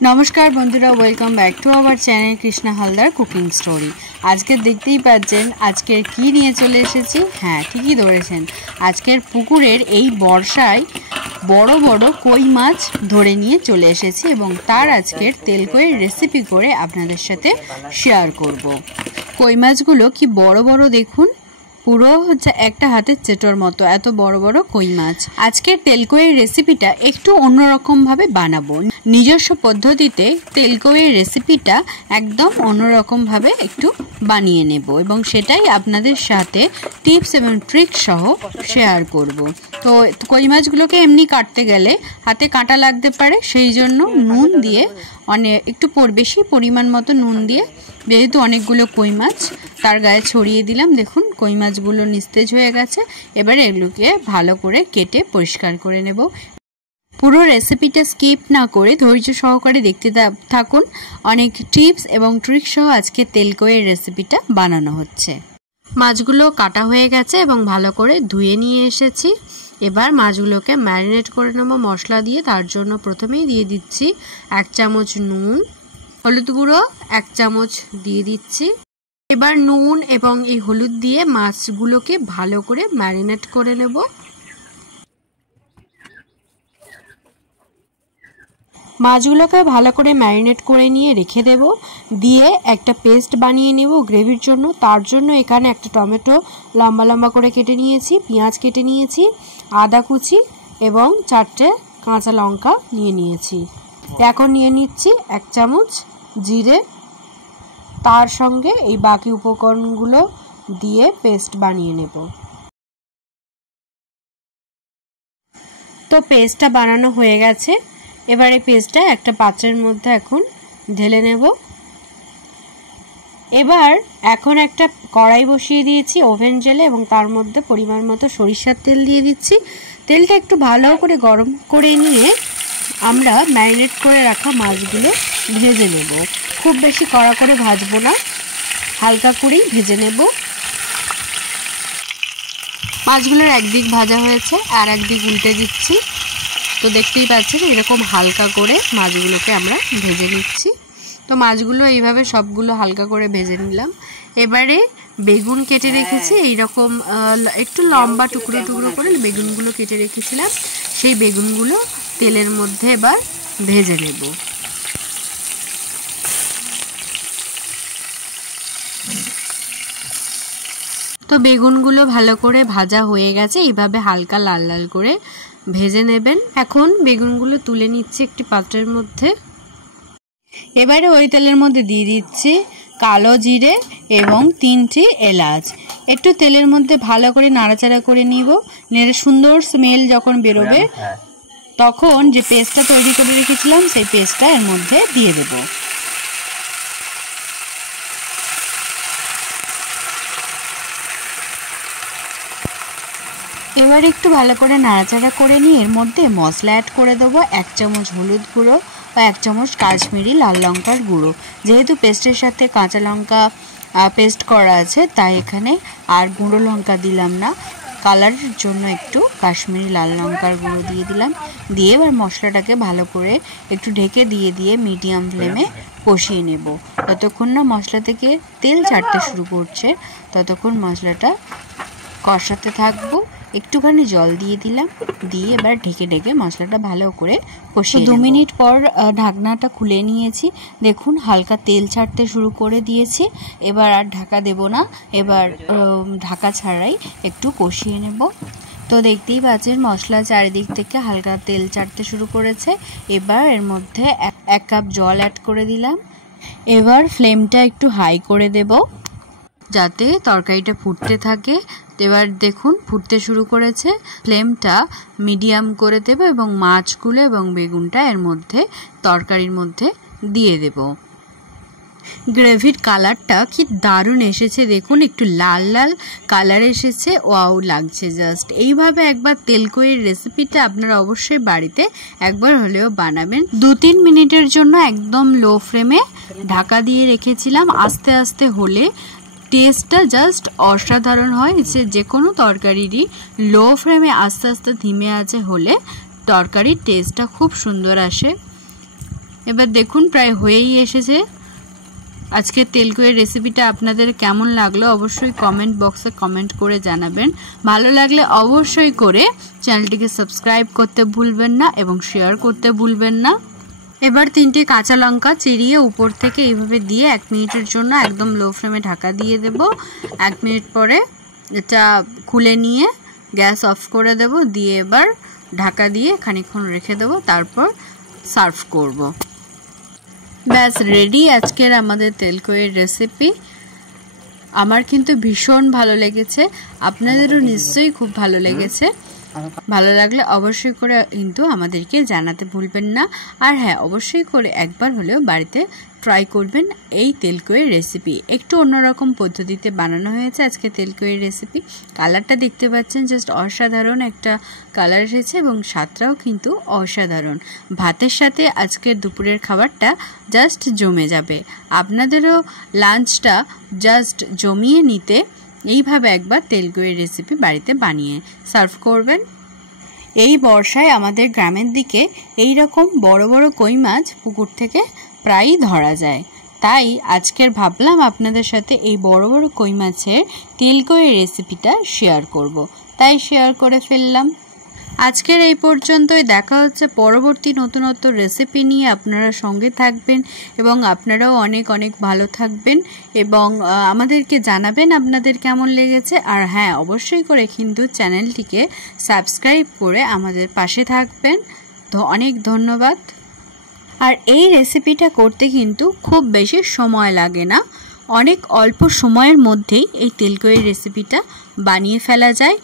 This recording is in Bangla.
नमस्कार बंधुरा welcome back to our channel Krishna Haldar cooking story. आज के देखतेई पाচ্ছেন आजकेर कि निये चले एसेছি। हाँ ठीकই ধরেছেন, आजकेर पुकुरेर এই বর্ষায় বড় বড় কই মাছ ধরে নিয়ে চলে এসেছি এবং তার আজকের তেলকইয়ের রেসিপি করে আপনাদের সাথে শেয়ার করব। কই মাছগুলো কি বড় বড় দেখুন, পুরো হচ্ছে একটা হাতের চেটোর মতো এত বড় বড় কই মাছ। আজকের তেলকইয়ের রেসিপিটা একটু অন্যরকম ভাবে বানাবো, নিজস্ব পদ্ধতিতে তেলকইয়ের রেসিপিটা একদম অন্যরকম ভাবে একটু বানিয়ে নেব এবং সেটাই আপনাদের সাথে টিপস এবং ট্রিক সহ শেয়ার করব। তো কই মাছগুলোকে এমনি কাটতে গেলে হাতে কাঁটা লাগতে পারে, সেই জন্য নুন দিয়ে একটু বেশি পরিমাণ মতো নুন দিয়ে, যেহেতু অনেকগুলো কই মাছ তার গায়ে ছড়িয়ে দিলাম। দেখুন কই মাছগুলো নিস্তেজ হয়ে গেছে। এবার এগুলোকে ভালো করে কেটে পরিষ্কার করে নেব। পুরো রেসিপিটা স্কিপ না করে ধৈর্য সহকারে দেখতে থাকুন। অনেক টিপস এবং ট্রিক সহ আজকে তেলকইয়ের রেসিপিটা বানানো হচ্ছে। মাছগুলো কাটা হয়ে গেছে এবং ভালো করে ধুয়ে নিয়ে এসেছি। এবার মাছগুলোকে ম্যারিনেট করে নেব মশলা দিয়ে। তার জন্য প্রথমেই দিয়ে দিচ্ছি 1 চামচ নুন, হলুদ গুঁড়ো 1 চামচ দিয়ে দিচ্ছি। এবার নুন এবং এই হলুদ দিয়ে মাছগুলোকে ভালো করে ম্যারিনেট করে নেব। মাছগুলোকে ভালো করে ম্যারিনেট করে নিয়ে রেখে দেব। দিয়ে একটা পেস্ট বানিয়ে নেব গ্রেভির জন্য। তার জন্য এখানে একটা টমেটো লম্বা লম্বা করে কেটে নিয়েছি, পেঁয়াজ কেটে নিয়েছি, আদা কুচি এবং 4টে কাঁচা লঙ্কা নিয়ে নিয়েছি। এখন নিয়ে নিচ্ছি 1 চামচ জিরে, তার সঙ্গে এই বাকি উপকরণগুলো দিয়ে পেস্ট বানিয়ে নেব। তো পেস্টটা বানানো হয়ে গেছে। এবার এই পেস্টটা একটা পাত্রের মধ্যে এখন ঢেলে নেব। এবার এখন একটা কড়াই বসিয়ে দিয়েছি ওভেন জেলে এবং তার মধ্যে পরিমাণ মতো সরিষার তেল দিয়ে দিচ্ছি। তেলটা একটু ভালো করে গরম করে নিয়ে আমরা ম্যারিনেট করে রাখা মাছগুলো ভেজে নেব। খুব বেশি কড়া করে ভাজবো না, হালকা করেই ভেজে নেব। মাছগুলোর একদিক ভাজা হয়েছে, আর একদিক উল্টে দিচ্ছি। তো দেখতেই পাচ্ছেন এরকম হালকা করে মাছগুলোকে আমরা ভেজে নিচ্ছি। তো মাছগুলো এইভাবে সবগুলো হালকা করে ভেজে নিলাম। এবারে বেগুন কেটে রেখেছি, এইরকম একটু লম্বা টুকরো টুকরো করে বেগুনগুলো কেটে রেখেছিলাম, সেই বেগুনগুলো তেলের মধ্যে এবার ভেজে নেব। তো বেগুনগুলো ভালো করে ভাজা হয়ে গেছে, এইভাবে হালকা লাল লাল করে ভেজে নেবেন। এখন বেগুনগুলো তুলে নিচ্ছি একটি পাত্রের মধ্যে। এবারে ওই তেলের মধ্যে দিয়ে দিচ্ছি কালো জিরে এবং 3টি এলাচ। একটু তেলের মধ্যে ভালো করে নাড়াচাড়া করে নিব। নেড়ে সুন্দর স্মেল যখন বেরোবে তখন যে পেস্টটা তৈরি করে রেখেছিলাম সেই পেস্টটা এর মধ্যে দিয়ে দেব। এবার একটু ভালো করে নাড়াচাড়া করে নিয়ে এর মধ্যে মশলা অ্যাড করে দেবো। 1 চামচ হলুদ গুঁড়ো বা 1 চামচ কাশ্মীরি লাল লঙ্কার গুঁড়ো। যেহেতু পেস্টের সাথে কাঁচা লঙ্কা পেস্ট করা আছে তাই এখানে আর গুঁড়ো লঙ্কা দিলাম না, কালারের জন্য একটু কাশ্মীরি লাল লঙ্কার গুঁড়ো দিয়ে দিলাম। দিয়ে এবার মশলাটাকে ভালো করে একটু ঢেকে দিয়ে মিডিয়াম ফ্লেমে কষিয়ে নেব। যতক্ষণ না মশলা থেকে তেল ছাড়তে শুরু করছে ততক্ষণ মশলাটা কষাতে থাকবো। একটুখানি জল দিয়ে দিলাম, দিয়ে এবার ঢেকে মশলাটা ভালো করে কষিয়ে 2 মিনিট পর ঢাকনাটা খুলে নিয়েছি। দেখুন হালকা তেল ছাড়তে শুরু করে দিয়েছি। এবার আর ঢাকা দেব না, এবার ঢাকা ছাড়াই একটু কষিয়ে নেব। তো দেখতেই পাচ্ছেন মশলা চারিদিক থেকে হালকা তেল ছাড়তে শুরু করেছে। এবার এর মধ্যে 1 কাপ জল অ্যাড করে দিলাম। এবার ফ্লেমটা একটু হাই করে দেব যাতে তরকারিটা ফুটতে থাকে। এবার দেখুন ফুটতে শুরু করেছে, ফ্লেমটা মিডিয়াম করে দেব এবং মাছগুলো এবং বেগুনটা এর মধ্যে তরকারির মধ্যে দিয়ে দেব। গ্রেভির কালারটা কি দারুণ এসেছে দেখুন, একটু লাল লাল কালার এসেছে, ওয়াও লাগছে জাস্ট। এইভাবে একবার তেলকইয়ের রেসিপিটা আপনারা অবশ্যই বাড়িতে একবার হলেও বানাবেন। 2-3 মিনিটের জন্য একদম লো ফ্লেমে ঢাকা দিয়ে রেখেছিলাম। আস্তে আস্তে হলে টেস্টটা জাস্ট অসাধারণ হয়। যে কোনো তরকারিরই লো ফ্লেমে আস্তে আস্তে ধিমে আঁচে হলে তরকারির টেস্টটা খুব সুন্দর আসে। এবার দেখুন প্রায় হয়েই এসেছে। আজকে তেলকইয়ের রেসিপিটা আপনাদের কেমন লাগলো অবশ্যই কমেন্ট বক্সে কমেন্ট করে জানাবেন। ভালো লাগলে অবশ্যই করে চ্যানেলটিকে সাবস্ক্রাইব করতে ভুলবেন না এবং শেয়ার করতে ভুলবেন না। এবার 3টে কাঁচা লঙ্কা চিরিয়ে উপর থেকে এইভাবে দিয়ে 1 মিনিটের জন্য একদম লো ফ্লেমে ঢাকা দিয়ে দেব। 1 মিনিট পরে এটা খুলে নিয়ে গ্যাস অফ করে দেব, দিয়ে এবার ঢাকা দিয়ে খানিকক্ষণ রেখে দেব, তারপর সার্ভ করব। ব্যাস রেডি আজকের আমাদের তেলকইয়ের রেসিপি। আমার কিন্তু ভীষণ ভালো লেগেছে, আপনাদেরও নিশ্চয়ই খুব ভালো লেগেছে। ভালো লাগলে অবশ্যই করে কিন্তু আমাদেরকে জানাতে ভুলবেন না। আর হ্যাঁ, অবশ্যই করে একবার হলেও বাড়িতে ট্রাই করবেন এই তেলকইয়ের রেসিপি। একটু অন্যরকম পদ্ধতিতে বানানো হয়েছে আজকে তেলকইয়ের রেসিপি। কালারটা দেখতে পাচ্ছেন জাস্ট অসাধারণ একটা কালার এসেছে এবং স্বাদটাও কিন্তু অসাধারণ। ভাতের সাথে আজকের দুপুরের খাবারটা জাস্ট জমে যাবে। আপনাদেরও লাঞ্চটা জাস্ট জমিয়ে নিতে এইভাবে একবার তেলকইয়ের রেসিপি বাড়িতে বানিয়ে সার্ভ করবেন। এই বর্ষায় আমাদের গ্রামের দিকে এই রকম বড় বড় কই মাছ পুকুর থেকে প্রায়ই ধরা যায়, তাই আজকের ভাবলাম আপনাদের সাথে এই বড় বড় কই মাছের তেলকইয়ের রেসিপিটা শেয়ার করব, তাই শেয়ার করে ফেললাম। আজকের এই পর্যন্তই, দেখা হচ্ছে পরবর্তী নতুনত্ব রেসিপি নিয়ে। আপনারা সঙ্গে থাকবেন এবং আপনারাও অনেক অনেক ভালো থাকবেন এবং আমাদেরকে জানাবেন আপনাদের কেমন লেগেছে। আর হ্যাঁ, অবশ্যই করে কিন্তু চ্যানেলটিকে সাবস্ক্রাইব করে আমাদের পাশে থাকবেন। তো অনেক ধন্যবাদ। আর এই রেসিপিটা করতে কিন্তু খুব বেশি সময় লাগে না, অনেক অল্প সময়ের মধ্যেই এই তেলকইয়ের রেসিপিটা বানিয়ে ফেলা যায়।